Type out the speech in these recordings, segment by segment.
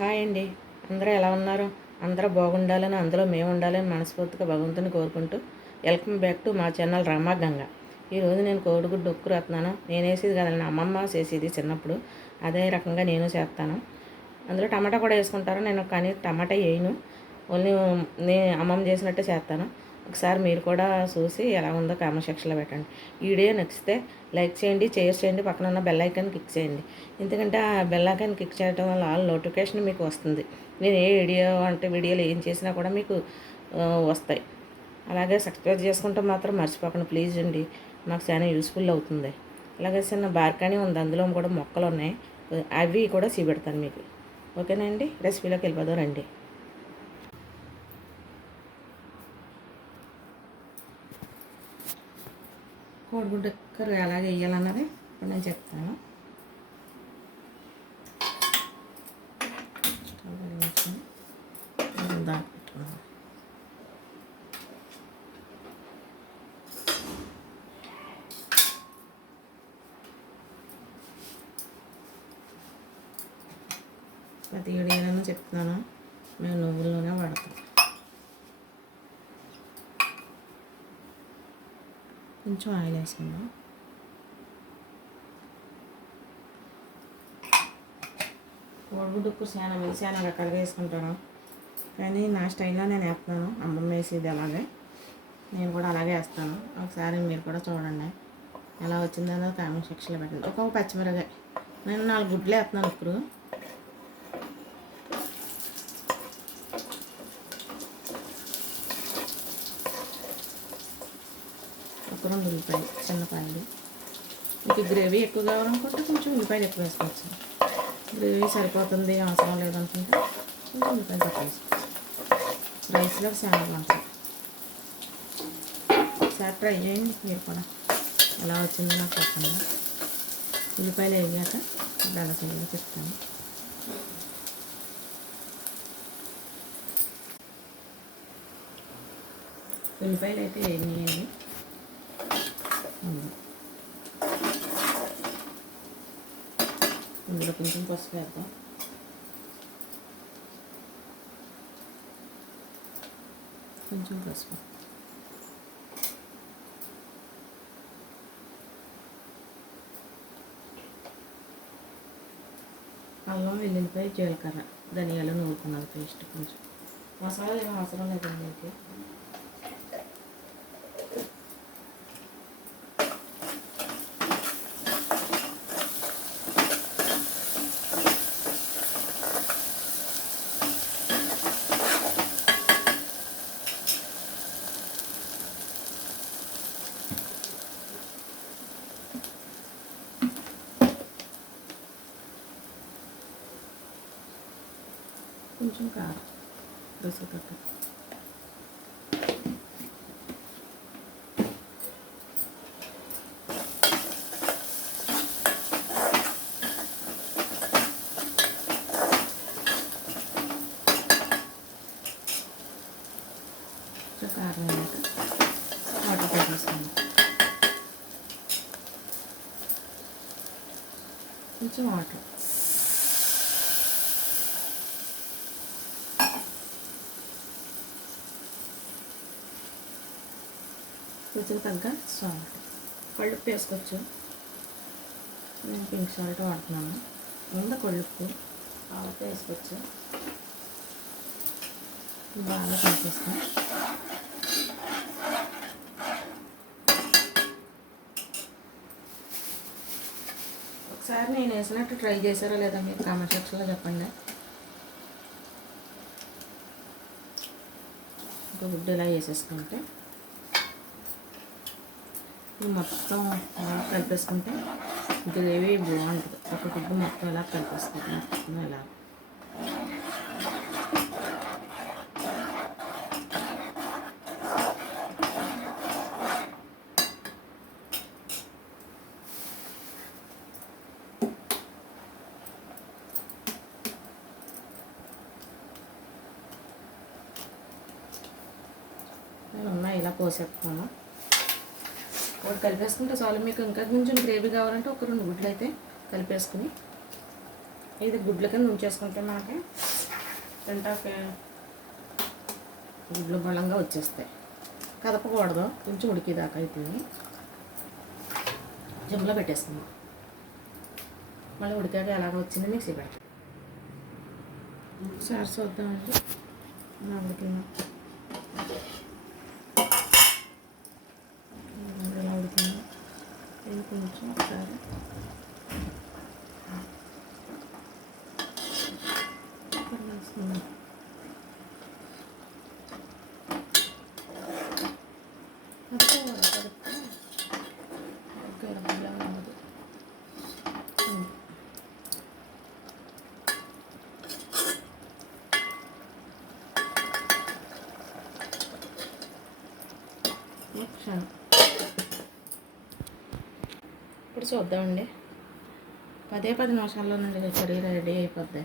Hi అండి అందరూ ఎలా ఉన్నారు? అందరూ బాగుండాలని అందులో మేము ఉండాలని మనస్ఫూర్తిగా భగవంతుని కోరుకుంటూ వెల్కమ్ బ్యాక్ టు మా ఛానల్ రామాగంగ ఈరోజు నేను కోడిగుడ్డు ఉక్కు రత్నాను నేను వేసేది కదండి అమ్మమ్మ చేసేది చిన్నప్పుడు. అదే రకంగా నేను చేస్తాను. అందులో టమాటా కూడా వేసుకుంటారు. నేను కానీ టమాటా వేయను. ఓన్లీ నేను అమ్మమ్మ చేసినట్టే చేస్తాను. ఒకసారి మీరు కూడా చూసి ఎలా ఉందో కామెంట్ సెక్షన్లో పెట్టండి. వీడియో నచ్చితే లైక్ చేయండి షేర్ చేయండి పక్కన ఉన్న బెల్ ఐకాన్ క్లిక్ చేయండి. ఎందుకంటే ఆ బెల్ ఐకాన్ క్లిక్ చేయడం వల్ల ఆల్ నోటిఫికేషన్ మీకు వస్తుంది. నేను ఏ వీడియో అంటే వీడియోలు ఏం చేసినా కూడా మీకు వస్తాయి. అలాగే సబ్స్క్రైబ్ చేసుకుంటే మాత్రం మర్చిపోకండి. ప్లీజ్ అండి మాకు చాలా యూస్ఫుల్ అవుతుంది. అలాగే చిన్న బార్కానీ ఉంది అందులో కూడా మొక్కలు ఉన్నాయి. అవి కూడా చూపెడతాను మీకు. ఓకేనండి రెసిపీలోకి వెళ్ళిపోదాం రండి. కోడిగుడ్డ కర్రీ ఎలాగ వేయాలన్నది ఇప్పుడు నేను చెప్తాను. స్టవ్ వెలిగించుకొని మనం దానికి ప్రతి చెప్తున్నాను మేము నువ్వుల్లోనే వాడతాం. కొంచెం ఆయిల్ వేసుకుందాం. కోడిగుడ్డు ఉప్పు చాలా మంది చాలా రకాలుగా వేసుకుంటాను. కానీ నా స్టైల్లో నేను వేస్తున్నాను. అమ్మమ్మ వేసేది అలాగే. నేను కూడా అలాగే వేస్తాను. ఒకసారి మీరు కూడా చూడండి. ఎలా వచ్చిందో కామెంట్ సెక్షన్లో పెట్టండి. ఒక్కొక్క పచ్చిమిరకాయ నేను నాలుగు గుడ్లు వేస్తున్నాను ఇప్పుడు ఒక రెండు ఉల్లిపాయలు చిన్నపాయలు మీకు గ్రేవీ ఎక్కువ కావాలనుకుంటే కొంచెం ఉల్లిపాయలు ఎక్కువ వేసుకోవచ్చు. గ్రేవీ సరిపోతుంది అవసరం లేదనుకుంటే కొంచెం ఉల్లిపాయలు తక్కువ వేసుకోవచ్చు. రైస్లో చాలా బాగుంటుంది. ఒకసారి ట్రై చేయండి మీరు కూడా. ఎలా వచ్చిందో నాకు చెప్పండి. ఉల్లిపాయలు వేయాక ఎలా చేయాలో చెప్తాను. ఉల్లిపాయలు అయితే వేయండి ఉంది. ఇందులో కొంచెం పసుపు వేద్దాం. కొంచెం పసుపు. అల్లం వెల్లుల్లిపాయ జీలకర్ర ధనియాలు నూరుకున్నది పేస్ట్ కొంచెం. మసాలా ఏం అవసరం లేదండి అయితే కొంచెం కారం రుచితట్టు కొంచెం కారం వేయాక వాటర్ పెట్టేసుకుందాం కొంచెం వాటర్ రుచికి తగ్గ సాల్ట్. కళ్ళుప్పు వేసుకోవచ్చు. నేను పింక్ సాల్ట్ వాడుతున్నాను. ముందు కళ్ళుప్పు తర్వాత వేసుకోవచ్చు. బాగా కలిపేస్తాం ఒకసారి నేను వేసినట్టు ట్రై చేశారా లేదా మీరు కామెంట్ సెక్షన్లో చెప్పండి. ఒక గుడ్డు ఇలా వేసేసుకుంటే ఇది మొత్తం ఎలా కలిపేసుకుంటే గ్రేవీ బాగుంటుంది. ఒక గుడ్డు మొత్తం ఎలా కలిపేసుకుంటాం మొత్తం ఎలా ఉన్నాయి ఇలా పోసేస్తాను ఒకటి కలిపేసుకుంటే చాలు. మీకు ఇంకా కొంచెం గ్రేవీ కావాలంటే ఒక రెండు గుడ్లు అయితే కలిపేసుకుని ఇది గుడ్ల కింద ఉంచేసుకుంటే మనకి తింటాక గుడ్లు బలంగా వచ్చేస్తాయి. కదపకూడదు. కొంచెం ఉడికేదాకా అయిపోయి జిమ్లో పెట్టేసుకుందాం. మళ్ళీ ఉడికాక ఎలాగ వచ్చింది మిక్సీ పెడతాం. ఒకసారి చూద్దామండి. ఎలా ఉడికిందా ఎలా ఉడికిందా ఇది కొంచెం ఒకసారి వేసుకుందాం. కలుపుకోవాలి, కలుపుకో. ఓకే, ఇలా ఉండదు. ఉమ్. క్షణం ఇప్పుడు చూద్దామండి పదే పది నిమిషాల్లోనండి కర్రీ రెడీ అయిపోద్ది.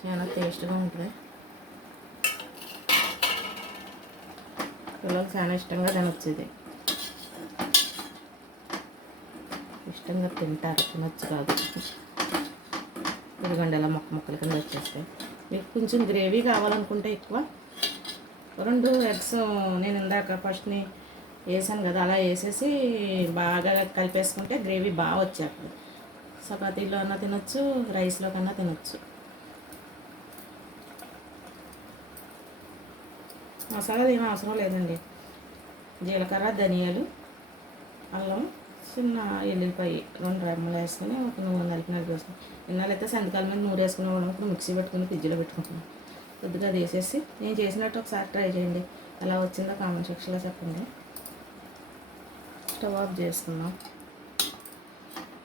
చాలా టేస్ట్గా ఉంటుంది. పిల్లలు చాలా ఇష్టంగా తినొచ్చేది. ఇష్టంగా తింటారు తినొచ్చు కాదు. ఎదుగండి ఇలా మొక్క మొక్కల కింద వచ్చేస్తాయి. మీకు కొంచెం గ్రేవీ కావాలనుకుంటే ఎక్కువ. రెండు ఎగ్స్ నేను ఇందాక ఫస్ట్ని వేసాను కదా అలా వేసేసి బాగా కలిపేసుకుంటే గ్రేవీ బాగా వచ్చేస్తుంది. చపాతీలో అన్నా తినొచ్చు రైస్లో కన్నా తినొచ్చు. మసాలాలు ఏమీ అవసరం లేదండి. జీలకర్ర ధనియాలు అల్లం చిన్న ఎల్లిపాయ రెండు రెమ్మలు వేసుకొని ఒక నూనె నలిపినట్టు వేసుకుని ఇన్నాళ్ళైతే సంతకాల మీద నూరు వేసుకునేవాళ్ళం ఇప్పుడు మిక్సీ పెట్టుకుని ఫ్రిడ్జ్లో పెట్టుకుంటున్నాం. కొద్దిగా అది వేసేసి నేను చేసినట్టు ఒకసారి ట్రై చేయండి. ఎలా వచ్చిందో కామెంట్ సెక్షన్లో చెప్పండి. స్టవ్ ఆఫ్ చేసుకుందాం.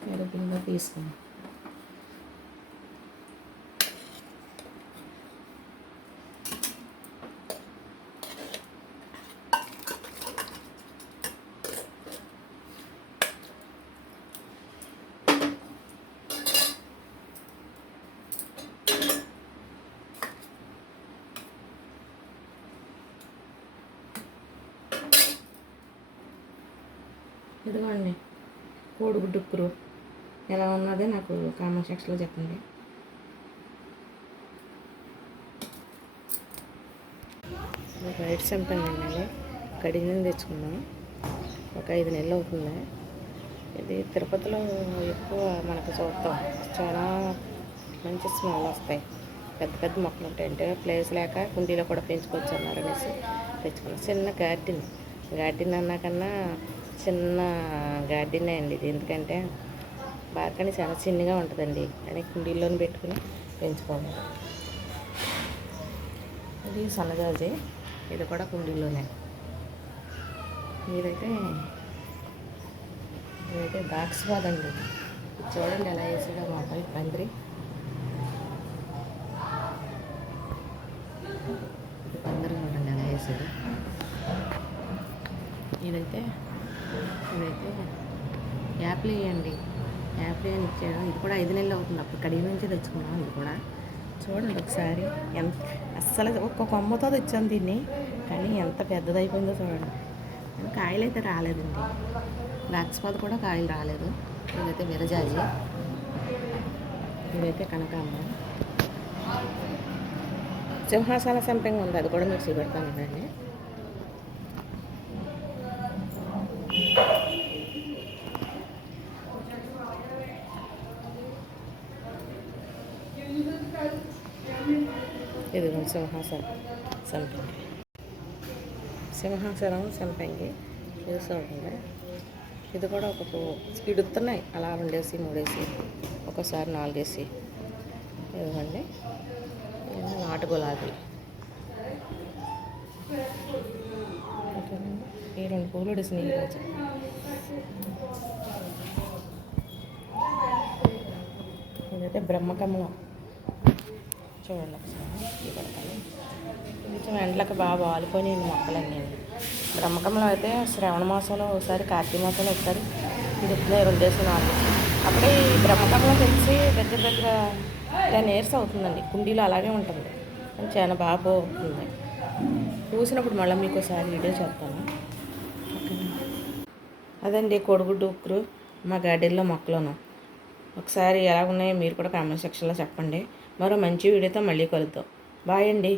మెరుగుగా తీసుకుందాం ఇదిగోండి కోడిగుడ్డు ఉక్కురు ఎలా ఉన్నదే నాకు కామెంట్ సెక్షన్లో చెప్పండి. రైట్ చంపానండి. కడిగిన తెచ్చుకున్నాం ఒక ఐదు నెలలు అవుతుంది. ఇది తిరుపతిలో ఎక్కువ మనకు చూస్తాం చాలా మంచి స్మెల్ వస్తాయి. పెద్ద పెద్ద మొక్కలు ఉంటాయంటే ప్లేస్ లేక కుండీలో కూడా పెంచుకోవచ్చు అన్నారు అనేసి తెచ్చుకున్నాం చిన్న గార్డెన్ గార్డెన్ అన్నా కన్నా చిన్న గార్డెనే అండి ఇది. ఎందుకంటే బాల్కనీ చాలా చిన్నగా ఉంటుందండి. కానీ కుండీల్లోనే పెట్టుకుని పెంచుకోండి ఇది సన్నజాజి ఇది కూడా కుండీలోనే ఇదైతే ఇదైతే బాక్స్ బాదండి ఇది చూడండి ఎలా వేసాడో మా అబ్బాయి పందిరి. పందిరి చూడండి ఎలా వేసాడు. ఇదైతే ఇదైతే యాప్లీ వేయండి యాప్లీ అని ఇచ్చాడు ఇది కూడా ఐదు నెలలు అవుతుంది. అప్పుడు కడిగి నుంచి తెచ్చుకున్నాం ఇది కూడా. చూడండి ఒకసారి ఎంత అస్సలు ఒక్క కొమ్మతో తెచ్చాను దీన్ని. కానీ ఎంత పెద్దదైపోయిందో చూడండి. కాయలు అయితే రాలేదండి. బ్లాక్స్పాద్ కూడా కాయలు రాలేదు. ఇదైతే విరజాజి. ఇదైతే కనకాంబరం. సింహాసన సంపెంగ ఉంది. అది కూడా మీకు చూపెడతానండి ఇది సింహాసనం సంపెంగి సింహాసనం సంపెంగి ఇది చూడండి ఇది కూడా ఒక పువ్వు ఇడుతున్నాయి. అలా రెండేసి మూడేసి ఒకసారి నాలుగేసి. ఇదిగోండి. ఇది నాటు గులాబీ ఈ రెండు పూలు ఇడిసినాయి ఈరోజు ఇదైతే బ్రహ్మకమలం. చూడండి ఒకసారి. ఈ పడతాను. కొంచెం ఎండలకు బాగా వాలిపోయినాయి మొక్కలన్నీ. బ్రహ్మకంలో అయితే శ్రావణ మాసంలో ఒకసారి కార్తీక మాసంలో ఒకసారి. ఇడుతున్నాయి రెండేసి నాలుగు అప్పుడే ఈ బ్రహ్మకంలో తెలిసి దగ్గర దగ్గర టెన్ ఇయర్స్ అవుతుందండి. కుండీలో అలాగే ఉంటుంది. చాలా బాగా పోతుంది. చూసినప్పుడు మళ్ళీ మీకు ఒకసారి వీడియో చెప్తాను అదండి కోడిగుడ్డు ఉక్కురు మా గార్డెన్లో మొక్కలను. ఒకసారి ఎలా ఉన్నాయో మీరు కూడా కామెంట్ సెక్షన్లో చెప్పండి. మరో మంచి వీడియోతో మళ్ళీ కలుద్దాం. బాయ్ అండి.